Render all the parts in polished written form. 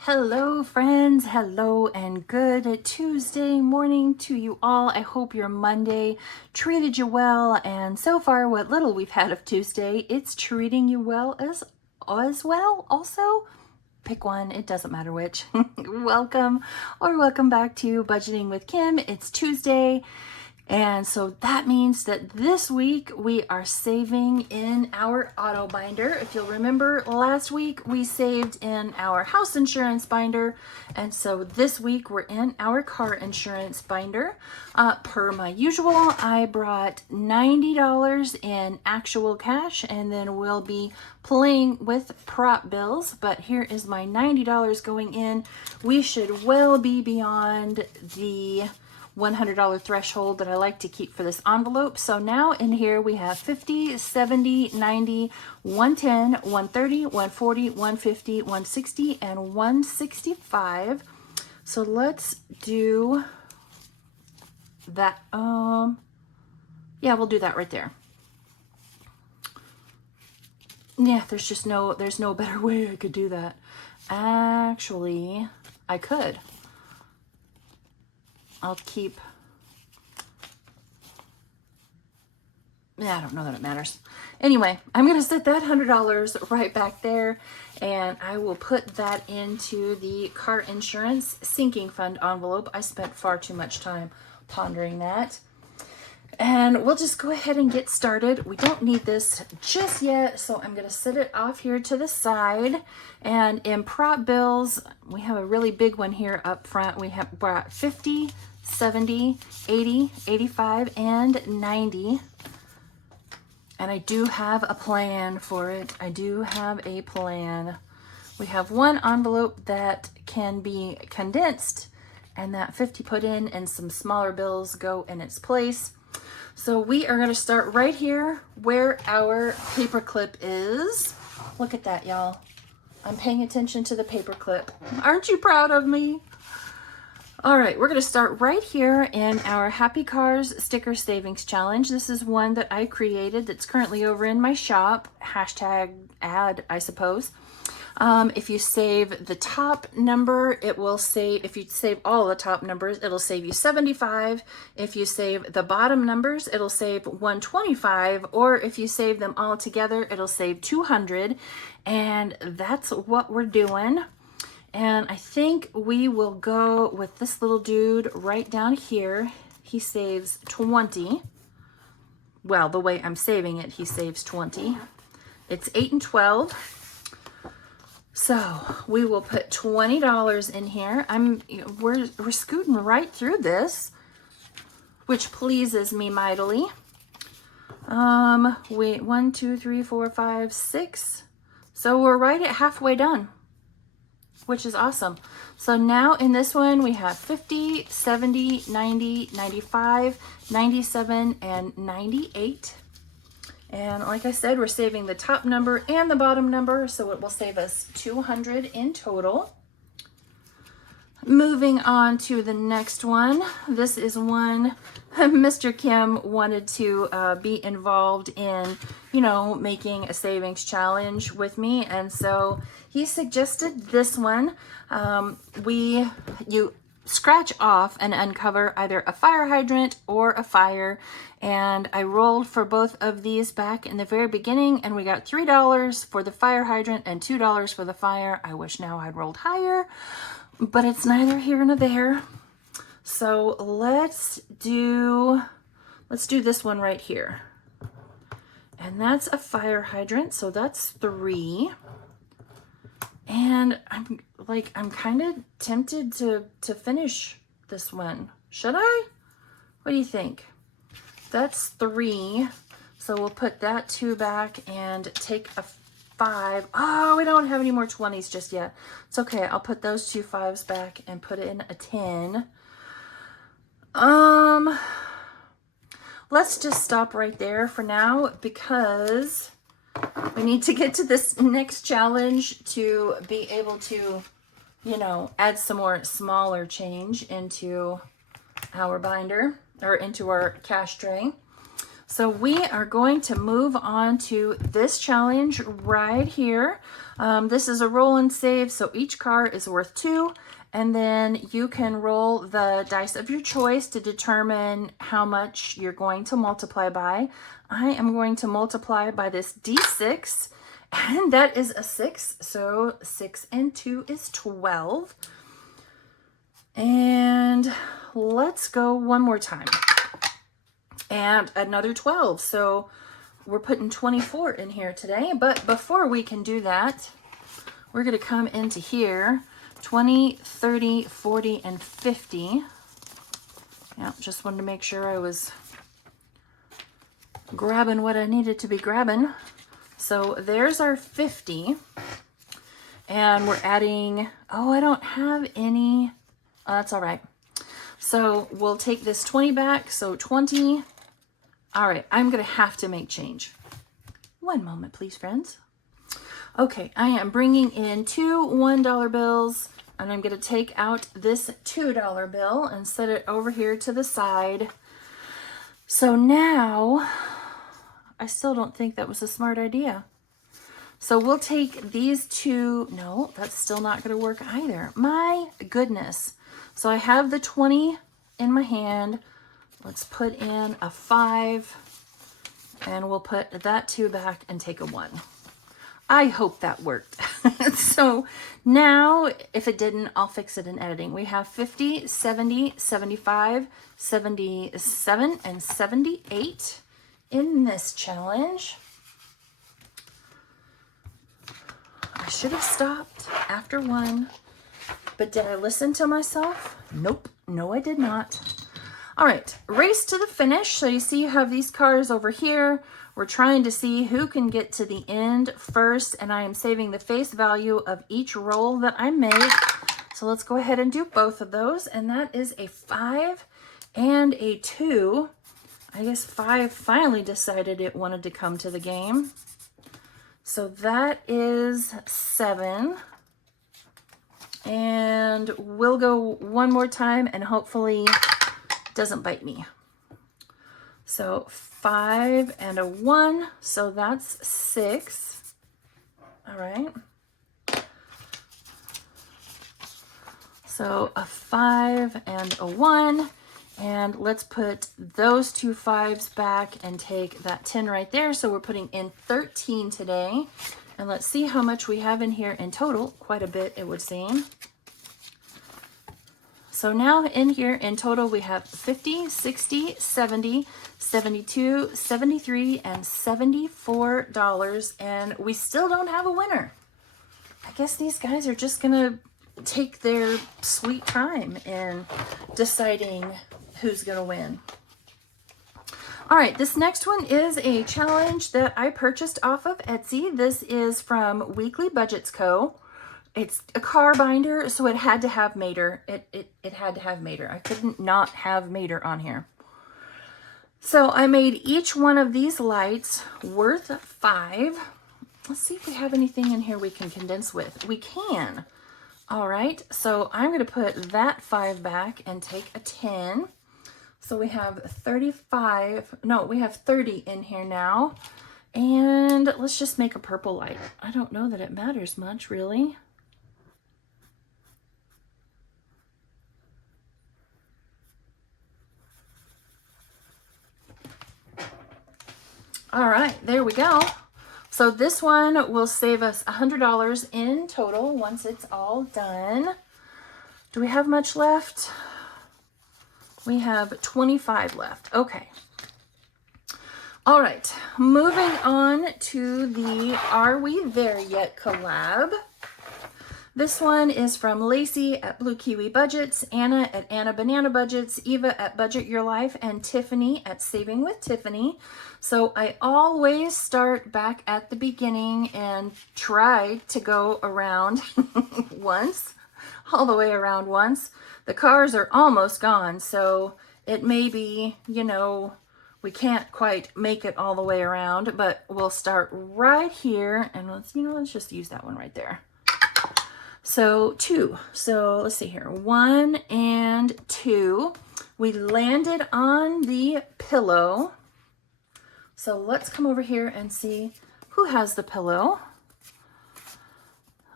Hello friends, hello and good Tuesday morning to you all. I hope your Monday treated you well, and so far what little we've had of Tuesday, it's treating you well as well also. Pick one, it doesn't matter which. Welcome back to Budgeting with Kim. It's Tuesday. And so that means that this week we are saving in our auto binder. If you'll remember, last week we saved in our house insurance binder. And so this week we're in our car insurance binder. Per my usual, I brought $90 in actual cash, and then we'll be playing with prop bills. But here is my $90 going in. We should well be beyond the $100 threshold that I like to keep for this envelope. So now in here we have 50, 70, 90, 110, 130, 140, 150, 160, and 165. So let's do that. Yeah, we'll do that right there. Yeah, there's no better way I could do that. Actually, I could. I'll keep, I don't know that it matters. Anyway, I'm going to set that $100 right back there, and I will put that into the car insurance sinking fund envelope. I spent far too much time pondering that. And we'll just go ahead and get started. We don't need this just yet, so I'm going to set it off here to the side. And in prop bills, we have a really big one here up front. We're at 50, 70, 80, 85, and 90. And I do have a plan for it. I do have a plan. We have one envelope that can be condensed, and that 50 put in, and some smaller bills go in its place. So we are going to start right here where our paper clip is. Look at that, y'all. I'm paying attention to the paper clip. Aren't you proud of me? All right, we're going to start right here in our Happy Cars Sticker Savings Challenge. This is one that I created that's currently over in my shop. Hashtag ad, I suppose. If you save the top number, it will save, if you save all the top numbers, it'll save you 75. If you save the bottom numbers, it'll save 125. Or if you save them all together, it'll save 200. And that's what we're doing. And I think we will go with this little dude right down here. He saves 20. Well, the way I'm saving it, he saves 20. It's 8 and 12. So we will put $20 in here. We're scooting right through this, which pleases me mightily. 1, 2, 3, 4, 5, 6. So we're right at halfway done, which is awesome. So now in this one, we have 50, 70, 90, 95, 97, and 98. And like I said, we're saving the top number and the bottom number, so it will save us 200 in total. Moving on to the next one. This is one Mr. Kim wanted to be involved in, making a savings challenge with me. And so he suggested this one. You scratch off and uncover either a fire hydrant or a fire. And I rolled for both of these back in the very beginning, and we got $3 for the fire hydrant and $2 for the fire. I wish now I'd rolled higher, but it's neither here nor there. So let's do this one right here. And that's a fire hydrant, so that's 3. And I'm kind of tempted to finish this one. Should I? What do you think? That's 3. So we'll put that 2 back and take a 5. Oh, we don't have any more 20s just yet. It's okay. I'll put those 2 5s back and put in a 10. Let's just stop right there for now, because we need to get to this next challenge to be able to, add some more smaller change into our binder, or into our cash tray. So we are going to move on to this challenge right here. This is a roll and save, so each card is worth 2. And then you can roll the dice of your choice to determine how much you're going to multiply by. I am going to multiply by this D6, and that is a 6. So 6 and 2 is 12. And let's go one more time. And another 12. So we're putting 24 in here today. But before we can do that, we're going to come into here. 20, 30, 40, and 50. Yeah, just wanted to make sure I was grabbing what I needed to be grabbing. So there's our 50. And we're adding, oh, I don't have any. Oh, that's all right. So we'll take this 20 back. So 20. All right, I'm going to have to make change. One moment, please, friends. Okay, I am bringing in 2 $1 bills, and I'm going to take out this $2 bill and set it over here to the side. So now, I still don't think that was a smart idea. So we'll take these 2. No, that's still not going to work either. My goodness. So I have the 20 in my hand. Let's put in a 5, and we'll put that 2 back and take a 1. I hope that worked. So now, if it didn't, I'll fix it in editing. We have 50, 70, 75, 77, and 78 in this challenge. I should have stopped after 1, but did I listen to myself? Nope. No, I did not. All right, race to the finish. So you see you have these cars over here. We're trying to see who can get to the end first, and I am saving the face value of each roll that I make. So let's go ahead and do both of those, and that is a 5 and a 2. I guess 5 finally decided it wanted to come to the game. So that is 7. And we'll go one more time, and hopefully doesn't bite me. So 5 and a 1, so that's 6. All right. So a 5 and a 1, and let's put those 2 5s back and take that 10 right there. So we're putting in 13 today, and let's see how much we have in here in total. Quite a bit, it would seem. So now in here in total, we have 50, 60, 70, 72, 73, and $74, and we still don't have a winner. I guess these guys are just gonna take their sweet time in deciding who's gonna win. All right, this next one is a challenge that I purchased off of Etsy. This is from Weekly Budgets Co. It's a car binder, so it had to have Mater. It had to have Mater. I couldn't not have Mater on here. So I made each one of these lights worth 5. Let's see if we have anything in here we can condense with. We can. All right, so I'm going to put that 5 back and take a 10. So we have 35. No, we have 30 in here now. And let's just make a purple light. I don't know that it matters much, really. All right, there we go. So this one will save us $100 in total once it's all done. Do we have much left? We have 25 left. Okay. All right, moving on to the Are We There Yet collab. This one is from Lacey at Blue Kiwi Budgets, Anna at Anna Banana Budgets, Eva at Budget Your Life, and Tiffany at Saving with Tiffany. So I always start back at the beginning and try to go around once, all the way around once. The cars are almost gone, so it may be, you know, we can't quite make it all the way around, but we'll start right here, and let's just use that one right there. So 2. So let's see here. 1 and 2. We landed on the pillow. So let's come over here and see who has the pillow.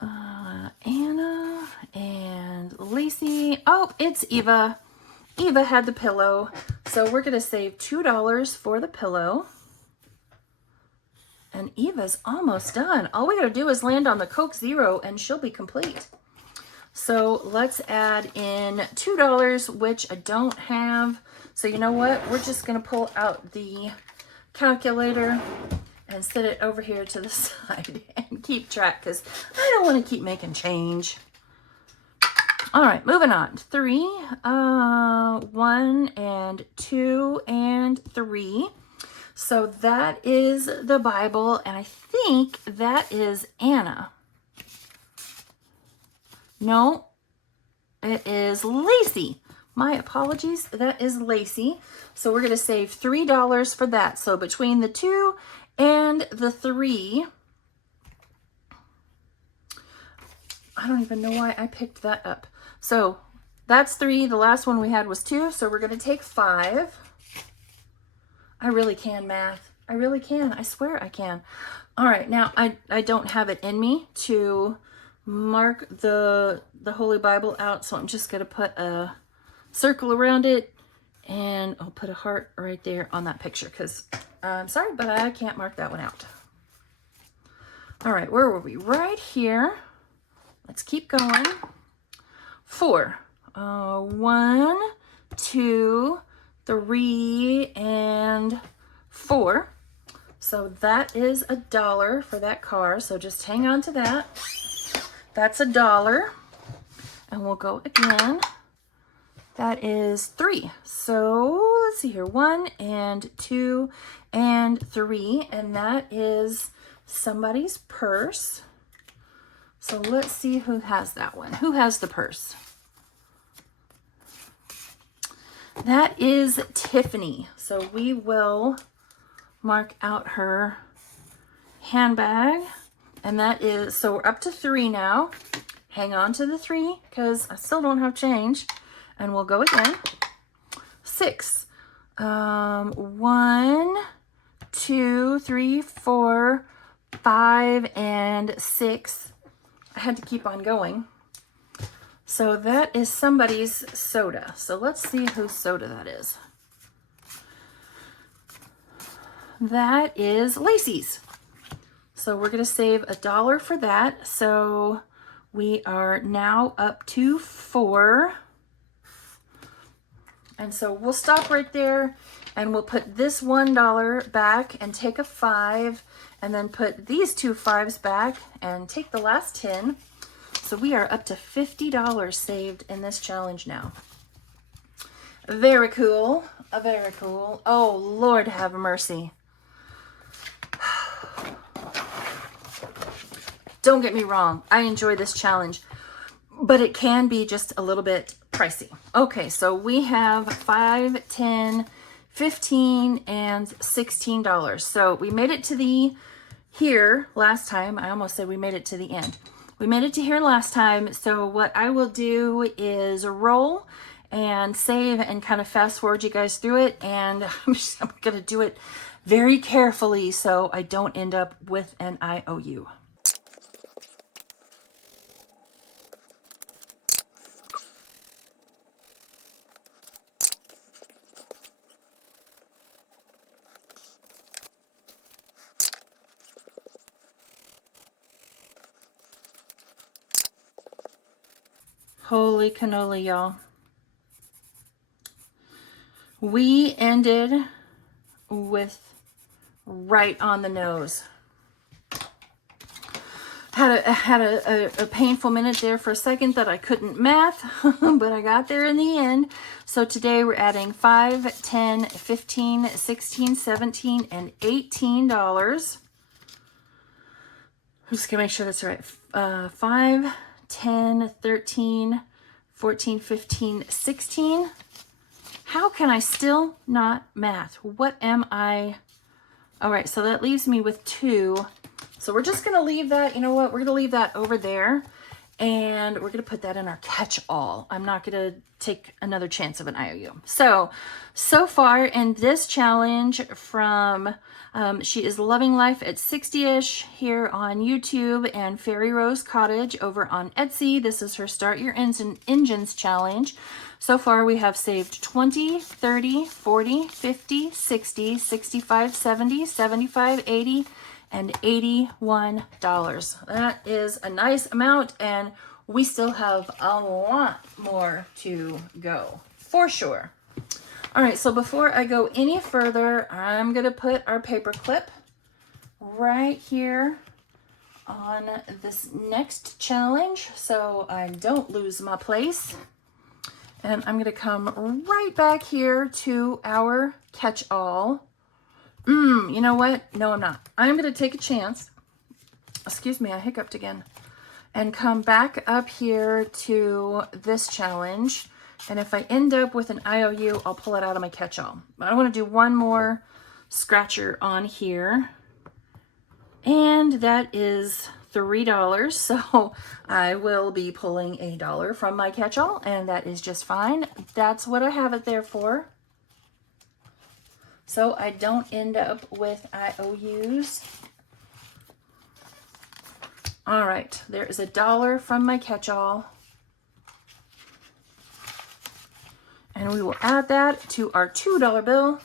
Anna and Lacey. Oh, it's Eva. Eva had the pillow. So we're going to save $2 for the pillow. And Eva's almost done. All we got to do is land on the Coke Zero and she'll be complete. So let's add in $2, which I don't have. So you know what? We're just going to pull out the calculator and set it over here to the side and keep track because I don't want to keep making change. All right, moving on. 3, 1, and 2, and 3. So that is the Bible, and I think that is Anna. No, it is Lacey. My apologies, that is Lacey. So we're going to save $3 for that. So between the 2 and the 3, I don't even know why I picked that up. So that's 3. The last one we had was 2. So we're going to take 5. I really can math. I really can. I swear I can. All right. Now I don't have it in me to mark the Holy Bible out. So I'm just going to put a circle around it and I'll put a heart right there on that picture because I'm sorry, but I can't mark that one out. All right. Where were we? Right here. Let's keep going. 4. 1, 2, 3, and 4. So that is $1 for that car. So just hang on to that. That's $1. And we'll go again. That is 3. So let's see here. 1 and 2 and 3. And that is somebody's purse. So let's see who has that one. Who has the purse? That is Tiffany. So we will mark out her handbag. And that is, so we're up to 3 now. Hang on to the 3 because I still don't have change. And we'll go again. 6. 1, 2, 3, 4, 5, and 6. I had to keep on going. So that is somebody's soda. So let's see whose soda that is. That is Lacey's. So we're going to save $1 for that. So we are now up to 4. And so we'll stop right there and we'll put this $1 back and take a 5 and then put these 2 5s back and take the last 10. So we are up to $50 saved in this challenge now. Very cool. Very cool. Oh, Lord have mercy. Don't get me wrong. I enjoy this challenge, but it can be just a little bit pricey. Okay, so we have 5, 10, 15, and $16. So we made it to the here last time. I almost said we made it to the end. We made it to here last time. So what I will do is roll and save and kind of fast forward you guys through it. And I'm going to do it very carefully so I don't end up with an IOU. Holy cannoli, y'all. We ended with right on the nose. Had a painful minute there for a second that I couldn't math, but I got there in the end. So today we're adding 5, 10, 15, 16, 17, and $18. I'm just gonna make sure that's right. 5, 10, 13, 14, 15, 16. How can I still not math? What am I? All right, so that leaves me with 2. So we're just going to leave that, you know what? We're going to leave that over there. And we're going to put that in our catch-all. I'm not going to take another chance of an IOU. So far in this challenge from, she is Loving Life at 60ish here on YouTube, and Fairy Rose Cottage over on Etsy. This is her Start Your Engines challenge. So far we have saved 20, 30, 40, 50, 60, 65, 70, 75, 80, and $81. That is a nice amount, and we still have a lot more to go for sure. All right, so before I go any further, I'm gonna put our paper clip right here on this next challenge so I don't lose my place. And I'm gonna come right back here to our catch-all. You know what? No, I'm not. I'm going to take a chance. Excuse me, I hiccuped again. And come back up here to this challenge. And if I end up with an IOU, I'll pull it out of my catch-all. I want to do one more scratcher on here. And that is $3. So I will be pulling $1 from my catch-all, and that is just fine. That's what I have it there for. So I don't end up with IOUs. All right, there is $1 from my catch-all. And we will add that to our $2 bill.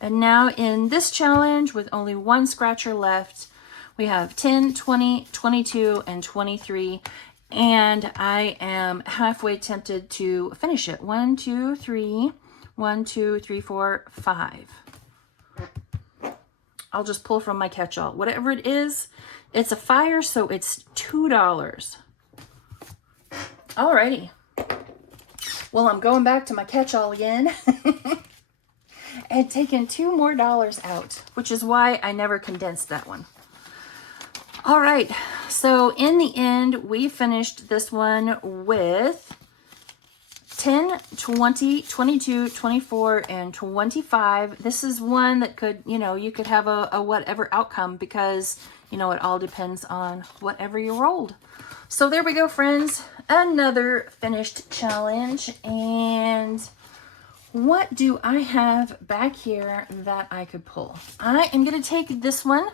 And now in this challenge, with only one scratcher left, we have 10, 20, 22, and 23. And I am halfway tempted to finish it. 1, 2, 3. 1, 2, 3, 4, 5. I'll just pull from my catch-all. Whatever it is, it's a fire, so it's $2. Alrighty. Well, I'm going back to my catch-all again and taking $2 more out, which is why I never condensed that one. All right, so in the end, we finished this one with 10, 20, 22, 24, and 25. This is one that could, you could have a whatever outcome, because, it all depends on whatever you rolled. So there we go, friends. Another finished challenge. And what do I have back here that I could pull? I am going to take this one.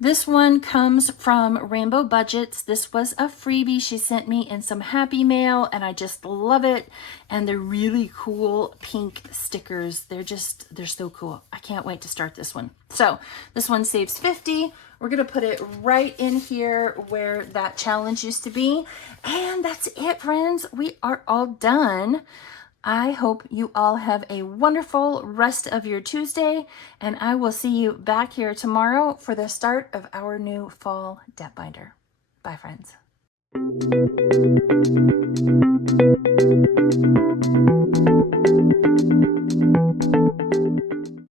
This one comes from Rainbow Budgets. This was a freebie she sent me in some Happy Mail, and I just love it. And they're really cool pink stickers. They're so cool. I can't wait to start this one. So this one saves 50. We're gonna put it right in here where that challenge used to be. And that's it, friends. We are all done. I hope you all have a wonderful rest of your Tuesday, and I will see you back here tomorrow for the start of our new fall debt binder. Bye, friends.